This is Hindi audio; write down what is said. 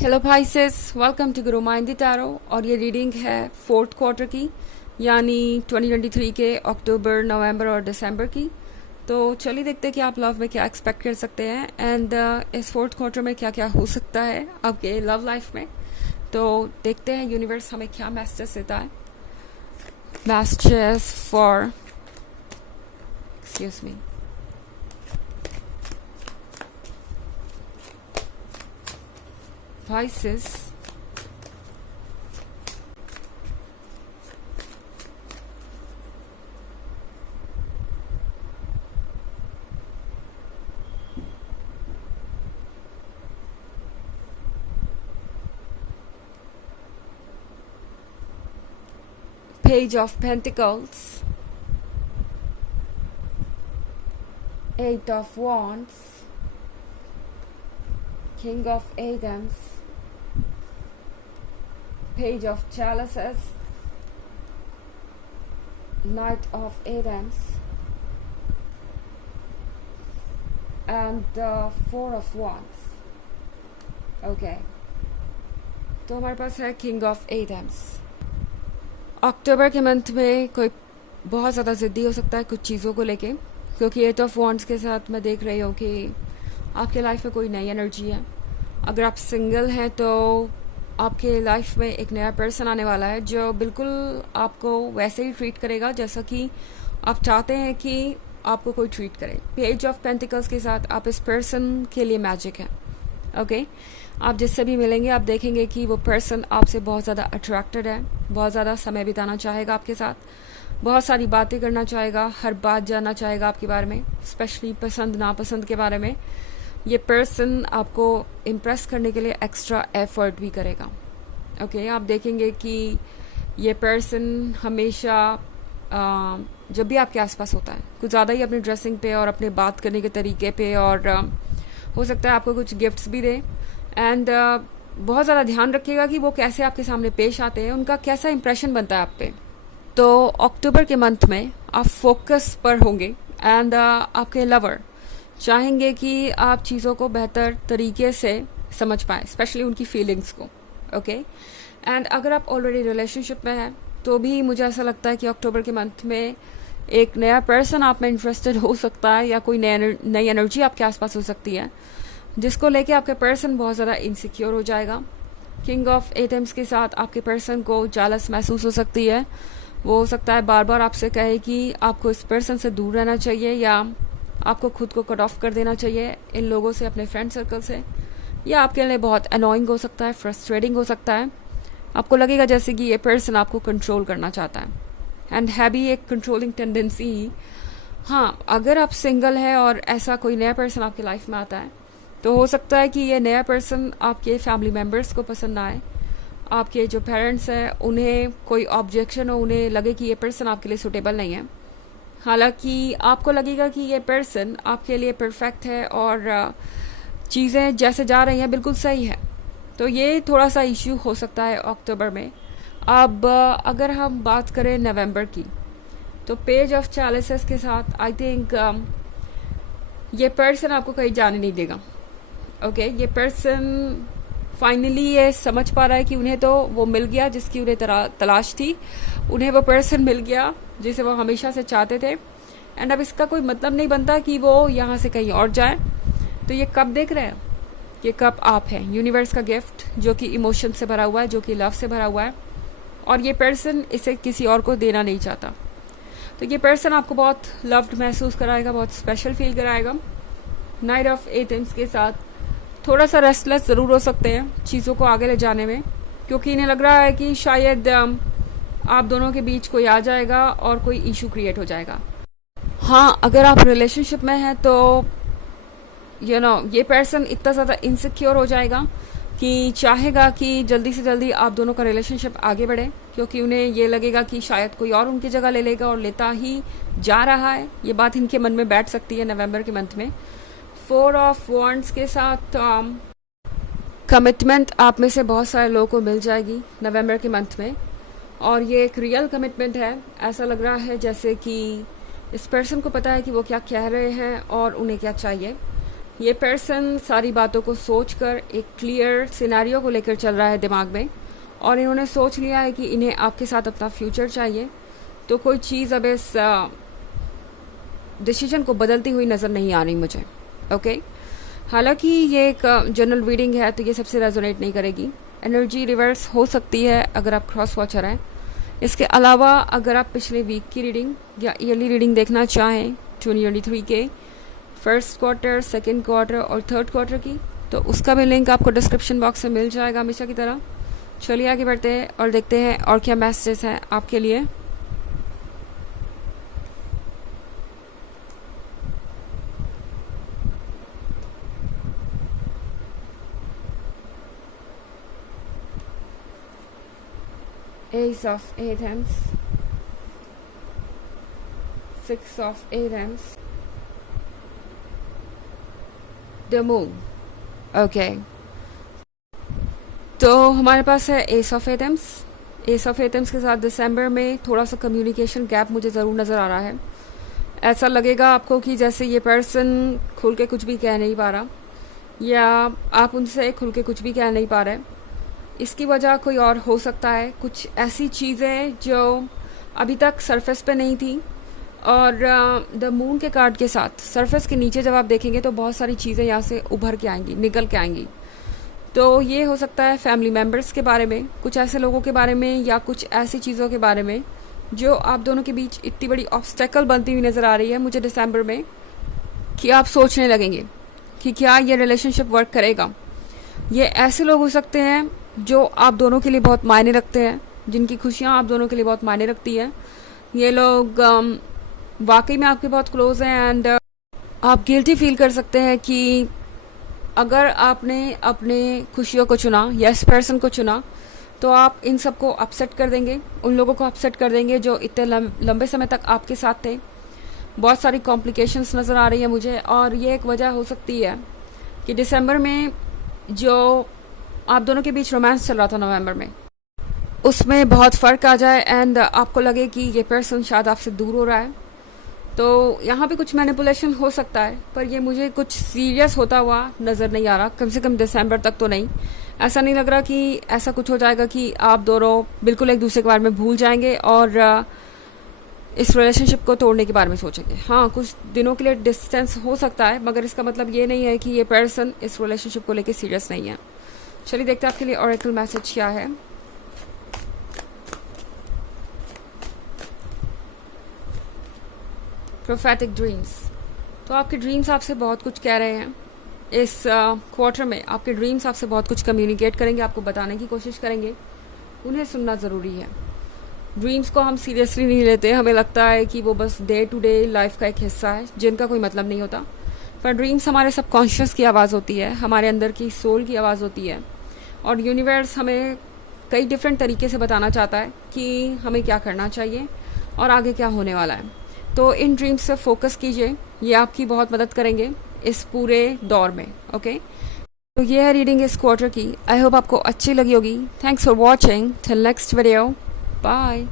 हेलो भाई सिस, वेलकम टू गुरु माइंडी टैरो। और ये रीडिंग है फोर्थ क्वार्टर की, यानी 2023 के अक्टूबर, नवंबर और दिसंबर की। तो चलिए देखते हैं कि आप लव में क्या एक्सपेक्ट कर सकते हैं एंड इस फोर्थ क्वार्टर में क्या क्या हो सकता है आपके लव लाइफ में। तो देखते हैं यूनिवर्स हमें क्या मैसेजेस देता है। Messages for excuse me Pisces, Page of Pentacles, Eight of Wands, King of Wands, Page of Chalices, Knight of Wands, and the Four of Wands. Okay. तो हमारे पास है King of Wands। अक्टूबर के मंथ में कोई बहुत ज़्यादा ज़िद्दी हो सकता है कुछ चीज़ों को लेके, क्योंकि एट ऑफ वॉन्ड्स के साथ मैं देख रही हूँ कि आपके लाइफ में कोई नई एनर्जी है। अगर आप सिंगल हैं तो आपके लाइफ में एक नया पर्सन आने वाला है जो बिल्कुल आपको वैसे ही ट्रीट करेगा जैसा कि आप चाहते हैं कि आपको कोई ट्रीट करे। पेज ऑफ पेंटिकल्स के साथ आप इस पर्सन के लिए मैजिक है। ओके, आप जिससे भी मिलेंगे आप देखेंगे कि वो पर्सन आपसे बहुत ज़्यादा अट्रैक्टेड है, बहुत ज़्यादा समय बिताना चाहेगा आपके साथ, बहुत सारी बातें करना चाहेगा, हर बात जानना चाहेगा आपके बारे में, स्पेशली पसंद नापसंद के बारे में। ये पर्सन आपको इम्प्रेस करने के लिए एक्स्ट्रा एफर्ट भी करेगा। ओके, आप देखेंगे कि ये पर्सन हमेशा जब भी आपके आसपास होता है कुछ ज़्यादा ही अपनी ड्रेसिंग पे और अपने बात करने के तरीके पे, और हो सकता है आपको कुछ गिफ्ट्स भी दे एंड बहुत ज़्यादा ध्यान रखिएगा कि वो कैसे आपके सामने पेश आते हैं, उनका कैसा इंप्रेशन बनता है आप पे। तो अक्टूबर के मंथ में आप फोकस पर होंगे एंड आपके लवर चाहेंगे कि आप चीज़ों को बेहतर तरीके से समझ पाएँ, स्पेशली उनकी फीलिंग्स को। ओके, एंड अगर आप ऑलरेडी रिलेशनशिप में हैं तो भी मुझे ऐसा लगता है कि अक्टूबर के मंथ में एक नया पर्सन आप में इंटरेस्टेड हो सकता है, या कोई नई एनर्जी आपके आसपास हो सकती है जिसको लेके आपके पर्सन बहुत ज़्यादा इनसिक्योर हो जाएगा। किंग ऑफ एथम्स के साथ आपके पर्सन को जालस महसूस हो सकती है। वो हो सकता है बार बार आपसे कहे कि आपको इस पर्सन से दूर रहना चाहिए, या आपको खुद को कट ऑफ कर देना चाहिए इन लोगों से, अपने फ्रेंड सर्कल से। या आपके लिए बहुत अनोइंग हो सकता है, फ्रस्ट्रेटिंग हो सकता है। आपको लगेगा जैसे कि ये पर्सन आपको कंट्रोल करना चाहता है एंड है भी एक कंट्रोलिंग टेंडेंसी। हाँ, अगर आप सिंगल है और ऐसा कोई नया पर्सन आपकी लाइफ में आता है तो हो सकता है कि ये नया पर्सन आपके फैमिली मेम्बर्स को पसंद ना आए। आपके जो पेरेंट्स हैं उन्हें कोई ऑब्जेक्शन हो, उन्हें लगे कि ये पर्सन आपके लिए सूटेबल नहीं है। हालांकि आपको लगेगा कि ये पर्सन आपके लिए परफेक्ट है और चीज़ें जैसे जा रही हैं बिल्कुल सही है। तो ये थोड़ा सा इश्यू हो सकता है अक्टूबर में। अब अगर हम बात करें नवंबर की, तो पेज ऑफ चैलिसेस के साथ आई थिंक ये पर्सन आपको कहीं जाने नहीं देगा। ओके, ये पर्सन फाइनली ये समझ पा रहा है कि उन्हें तो वो मिल गया जिसकी उन्हें तलाश थी, उन्हें वो पर्सन मिल गया जिसे वो हमेशा से चाहते थे। एंड अब इसका कोई मतलब नहीं बनता कि वो यहाँ से कहीं और जाए। तो ये कब देख रहे हैं, ये कब आप हैं, यूनिवर्स का गिफ्ट जो कि इमोशन से भरा हुआ है, जो कि लव से भरा हुआ है, और ये पर्सन इसे किसी और को देना नहीं चाहता। तो ये पर्सन आपको बहुत लव्ड महसूस कराएगा, बहुत स्पेशल फील कराएगा। नाइट ऑफ एथेंस के साथ थोड़ा सा रेस्टलेस ज़रूर हो सकते हैं चीज़ों को आगे ले जाने में, क्योंकि इन्हें लग रहा है कि शायद आप दोनों के बीच कोई आ जाएगा और कोई इशू क्रिएट हो जाएगा। हाँ, अगर आप रिलेशनशिप में हैं तो ये पर्सन इतना ज़्यादा इनसिक्योर हो जाएगा कि चाहेगा कि जल्दी से जल्दी आप दोनों का रिलेशनशिप आगे बढ़े, क्योंकि उन्हें ये लगेगा कि शायद कोई और उनकी जगह ले लेगा और लेता ही जा रहा है। ये बात इनके मन में बैठ सकती है नवंबर के मंथ में। फोर ऑफ वॉन्ड्स के साथ कमिटमेंट आप में से बहुत सारे लोगों को मिल जाएगी नवंबर के मंथ में, और ये एक रियल कमिटमेंट है। ऐसा लग रहा है जैसे कि इस पर्सन को पता है कि वो क्या कह रहे हैं और उन्हें क्या चाहिए। ये पर्सन सारी बातों को सोचकर एक क्लियर सिनेरियो को लेकर चल रहा है दिमाग में, और इन्होंने सोच लिया है कि इन्हें आपके साथ अपना फ्यूचर चाहिए। तो कोई चीज़ अब इस डिसीजन को बदलती हुई नज़र नहीं आ रही मुझे। ओके, हालांकि ये एक जनरल रीडिंग है तो ये सबसे रेजोनेट नहीं करेगी। एनर्जी रिवर्स हो सकती है अगर आप क्रॉस वॉचर हैं। इसके अलावा अगर आप पिछले वीक की रीडिंग या ईयरली रीडिंग देखना चाहें 2023 के फर्स्ट क्वार्टर, सेकेंड क्वार्टर और थर्ड क्वार्टर की, तो उसका भी लिंक आपको डिस्क्रिप्शन बॉक्स में मिल जाएगा हमेशा की तरह। चलिए आगे बढ़ते हैं और देखते हैं और क्या मैसेजेस हैं आपके लिए। Ace of Eight Hands, Six of Eight Hands, The Moon. Okay, तो हमारे पास है S of atoms. S of atoms के साथ दिसंबर में थोड़ा सा कम्युनिकेशन गैप मुझे ज़रूर नज़र आ रहा है। ऐसा लगेगा आपको कि जैसे ये पर्सन खुल के कुछ भी कह नहीं पा रहा, या आप उनसे खुल के कुछ भी कह नहीं पा रहे। इसकी वजह कोई और हो सकता है, कुछ ऐसी चीज़ें जो अभी तक सरफेस पे नहीं थी। और द मून के कार्ड के साथ सरफेस के नीचे जब आप देखेंगे तो बहुत सारी चीज़ें यहाँ से उभर के आएंगी, निकल के आएंगी। तो ये हो सकता है फैमिली मेम्बर्स के बारे में, कुछ ऐसे लोगों के बारे में, या कुछ ऐसी चीज़ों के बारे में जो आप दोनों के बीच इतनी बड़ी ऑब्स्टेकल बनती हुई नज़र आ रही है मुझे दिसंबर में, कि आप सोचने लगेंगे कि क्या ये रिलेशनशिप वर्क करेगा। ये ऐसे लोग हो सकते हैं जो आप दोनों के लिए बहुत मायने रखते हैं, जिनकी खुशियाँ आप दोनों के लिए बहुत मायने रखती है। ये लोग वाकई में आपके बहुत क्लोज हैं, एंड आप गिल्टी फील कर सकते हैं कि अगर आपने अपने खुशियों को चुना या इस पर्सन को चुना तो आप इन सबको अपसेट कर देंगे, उन लोगों को अपसेट कर देंगे जो इतने लंबे समय तक आपके साथ थे। बहुत सारी कॉम्प्लिकेशंस नज़र आ रही है मुझे, और ये एक वजह हो सकती है कि दिसंबर में जो आप दोनों के बीच रोमांस चल रहा था नवंबर में, उसमें बहुत फ़र्क आ जाए एंड आपको लगे कि ये पर्सन शायद आपसे दूर हो रहा है। तो यहाँ पे कुछ मैनिपुलेशन हो सकता है, पर ये मुझे कुछ सीरियस होता हुआ नज़र नहीं आ रहा, कम से कम दिसंबर तक तो नहीं। ऐसा नहीं लग रहा कि ऐसा कुछ हो जाएगा कि आप दोनों बिल्कुल एक दूसरे के बारे में भूल जाएंगे और इस रिलेशनशिप को तोड़ने के बारे में सोचेंगे। हाँ, कुछ दिनों के लिए डिस्टेंस हो सकता है, मगर इसका मतलब ये नहीं है कि ये पर्सन इस रिलेशनशिप को लेकर सीरियस नहीं है। चलिए देखते हैं आपके लिए ऑरेकल मैसेज क्या है। Prophetic dreams. तो आपके ड्रीम्स आपसे बहुत कुछ कह रहे हैं। इस क्वार्टर में आपके ड्रीम्स आपसे बहुत कुछ कम्युनिकेट करेंगे, आपको बताने की कोशिश करेंगे। उन्हें सुनना ज़रूरी है। ड्रीम्स को हम सीरियसली नहीं लेते, हमें लगता है कि वो बस डे टू डे लाइफ का एक हिस्सा है जिनका कोई मतलब नहीं होता। पर ड्रीम्स हमारे सबकॉन्शियस की आवाज़ होती है, हमारे अंदर की सोल की आवाज़ होती है, और यूनिवर्स हमें कई डिफरेंट तरीके से बताना चाहता है कि हमें क्या करना चाहिए और आगे क्या होने वाला है। तो इन ड्रीम्स से फोकस कीजिए, ये आपकी बहुत मदद करेंगे इस पूरे दौर में। ओके, तो ये है रीडिंग इस क्वार्टर की। आई होप आपको अच्छी लगी होगी। Thanks for watching. Till next video, bye.